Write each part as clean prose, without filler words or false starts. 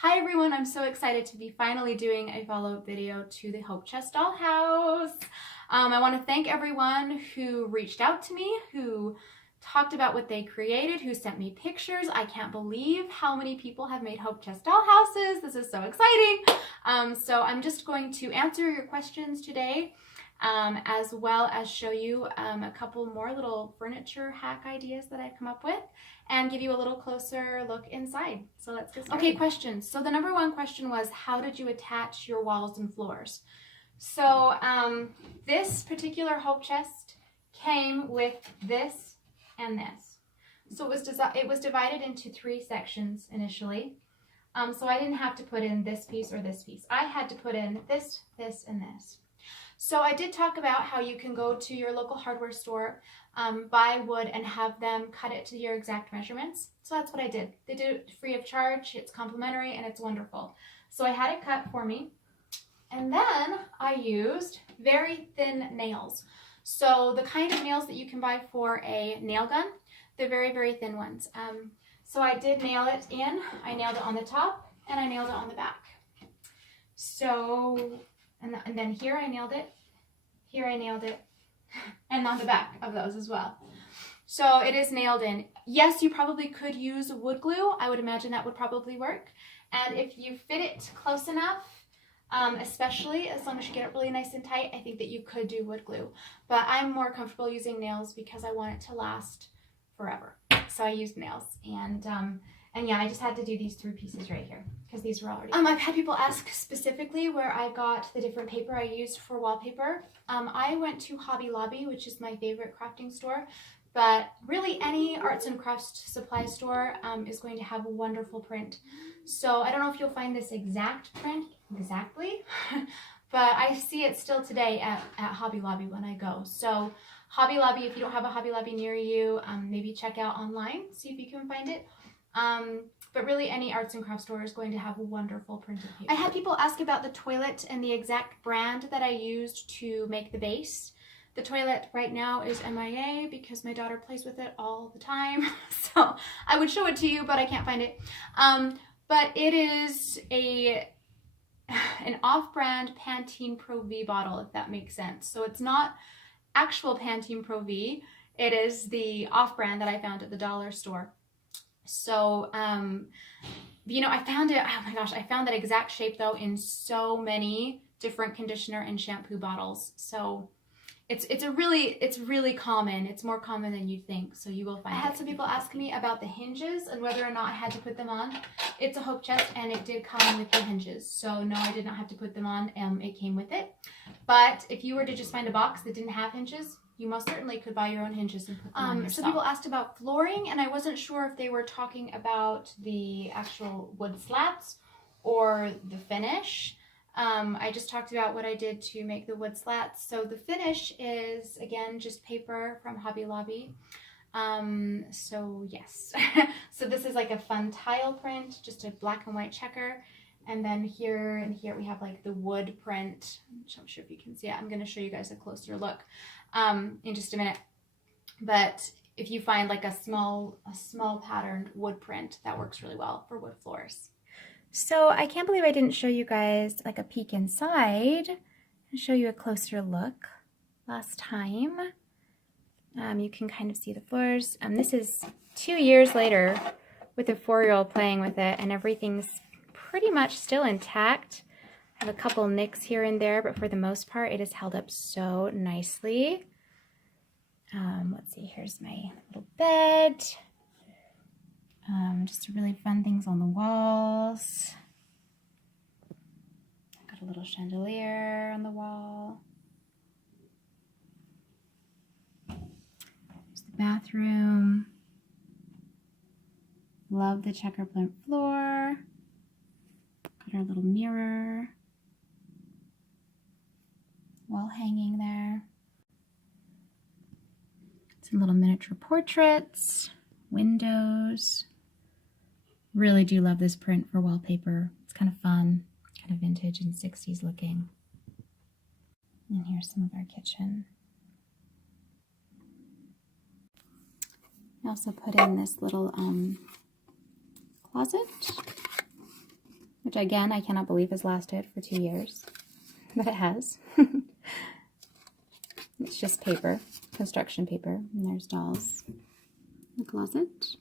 Hi everyone, I'm so excited to be finally doing a follow-up video to the Hope Chest Dollhouse. I want to thank everyone who reached out to me, who talked about what they created, who sent me pictures. I can't believe how many people have made Hope Chest Dollhouses. This is so exciting. So I'm just going to answer your questions today, as well as show you a couple more little furniture hack ideas that I've come up with, and give you a little closer look inside. So let's get started. Okay, questions. So the number one question was, how did you attach your walls and floors? So this particular Hope Chest came with this and this. So it was divided into 3 sections initially. So I didn't have to put in this piece or this piece. I had to put in this, this, and this. So I did talk about how you can go to your local hardware store, buy wood, and have them cut it to your exact measurements. So that's what I did. They did it free of charge, it's complimentary, and it's wonderful. So I had it cut for me. And then I used very thin nails. So the kind of nails that you can buy for a nail gun, they're very, very thin ones. So I did nail it in. I nailed it on the top, and I nailed it on the back. So... And then here I nailed it, here I nailed it, and on the back of those as well. So it is nailed in. Yes, you probably could use wood glue. I would imagine that would probably work. And if you fit it close enough, especially as long as you get it really nice and tight, I think that you could do wood glue. But I'm more comfortable using nails because I want it to last forever. So I used nails. And yeah, I just had to do these 3 pieces right here because these were already. I've had people ask specifically where I got the different paper I used for wallpaper. I went to Hobby Lobby, which is my favorite crafting store, but really any arts and crafts supply store is going to have a wonderful print. So I don't know if you'll find this exact print exactly, but I see it still today at Hobby Lobby when I go. So Hobby Lobby, if you don't have a Hobby Lobby near you, maybe check out online, see if you can find it. But really any arts and crafts store is going to have a wonderful printed paper. I had people ask about the toilet and the exact brand that I used to make the base. The toilet right now is MIA because my daughter plays with it all the time. So I would show it to you, but I can't find it. But it is an off-brand Pantene Pro V bottle, if that makes sense. So it's not actual Pantene Pro V. It is the off-brand that I found at the dollar store. So, you know, I found it, oh my gosh, I found that exact shape though in so many different conditioner and shampoo bottles. So it's really common. It's more common than you think. So you will find it. I had some people ask me about the hinges and whether or not I had to put them on. It's a Hope Chest and it did come with the hinges. So no, I did not have to put them on. It came with it. But if you were to just find a box that didn't have hinges, you most certainly could buy your own hinges and put them on yourself. So people asked about flooring, and I wasn't sure if they were talking about the actual wood slats or the finish. I just talked about what I did to make the wood slats. So the finish is, again, just paper from Hobby Lobby. So yes. So this is like a fun tile print, just a black and white checker. And then here and here we have like the wood print. I'm not sure if you can see it. I'm going to show you guys a closer look in just a minute. But if you find like a small patterned wood print, that works really well for wood floors. So I can't believe I didn't show you guys like a peek inside and show you a closer look last time. You can kind of see the floors. This is 2 years later with a 4-year-old playing with it, and everything's pretty much still intact. I have a couple nicks here and there, but for the most part, it is held up so nicely. Let's see, here's my little bed. Just really fun things on the walls. Got a little chandelier on the wall. There's the bathroom. Love the checker print floor. Got our little mirror. Wall hanging there. Some little miniature portraits, windows. Really do love this print for wallpaper. It's kind of fun, kind of vintage and 60s looking. And here's some of our kitchen. I also put in this little closet. which again, I cannot believe has lasted for 2 years, but it has. It's just paper, construction paper, and there's dolls in the closet.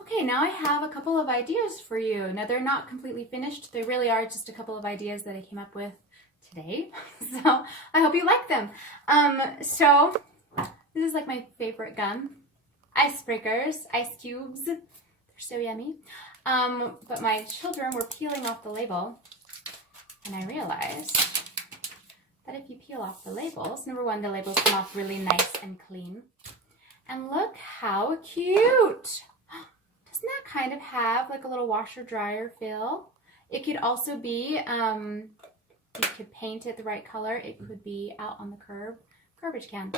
Okay, now I have a couple of ideas for you. Now, they're not completely finished. They really are just a couple of ideas that I came up with today. So I hope you like them. So this is like my favorite gum. Icebreakers, ice cubes. They're so yummy. But my children were peeling off the label, and I realized that if you peel off the labels, number one, the labels come off really nice and clean. And look how cute! Doesn't that kind of have like a little washer dryer feel? It could also be, you could paint it the right color. It could be out on the curb, garbage can.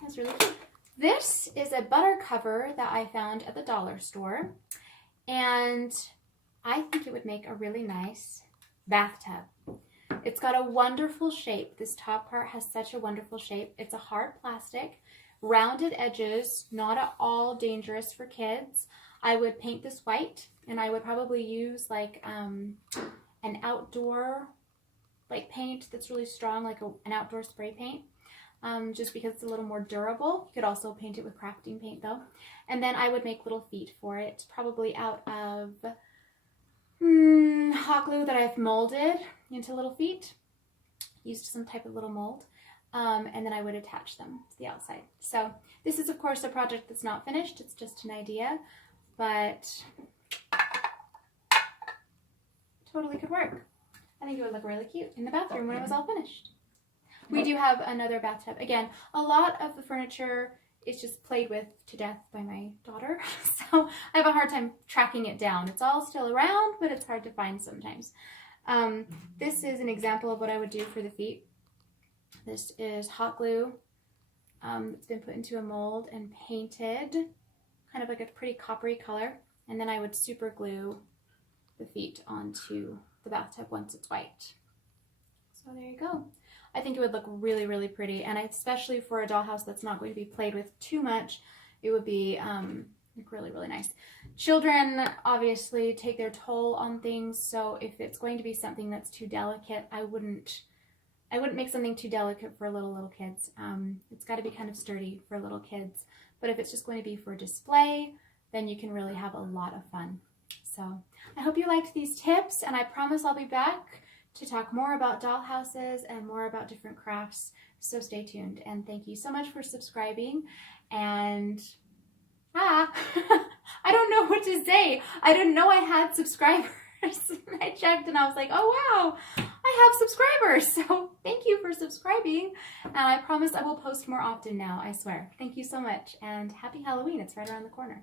That's really cute. This is a butter cover that I found at the dollar store, and I think it would make a really nice bathtub. It's got a wonderful shape. This top part has such a wonderful shape. It's a hard plastic, rounded edges, not at all dangerous for kids. I would paint this white, and I would probably use like an outdoor like paint that's really strong, like an outdoor spray paint. Just because it's a little more durable. You could also paint it with crafting paint though. And then I would make little feet for it, probably out of hot glue that I've molded into little feet. Used some type of little mold. And then I would attach them to the outside. So this is of course a project that's not finished. It's just an idea, but totally could work. I think it would look really cute in the bathroom when it was all finished. We do have another bathtub. Again, a lot of the furniture is just played with to death by my daughter, so I have a hard time tracking it down. It's all still around, but it's hard to find sometimes. This is an example of what I would do for the feet. This is hot glue. It's been put into a mold and painted, kind of like a pretty coppery color, and then I would super glue the feet onto the bathtub once it's white. So there you go. I think it would look really, really pretty, and especially for a dollhouse that's not going to be played with too much, it would be like really, really nice. Children obviously take their toll on things, so if it's going to be something that's too delicate, I wouldn't make something too delicate for little kids. It's got to be kind of sturdy for little kids, but if it's just going to be for display, then you can really have a lot of fun. So I hope you liked these tips, and I promise I'll be back to talk more about dollhouses and more about different crafts. So stay tuned, and thank you so much for subscribing. And I don't know what to say. I didn't know I had subscribers. I checked and I was like, oh wow, I have subscribers. So thank you for subscribing, and I promise I will post more often now, I swear. Thank you so much, and happy Halloween. It's right around the corner.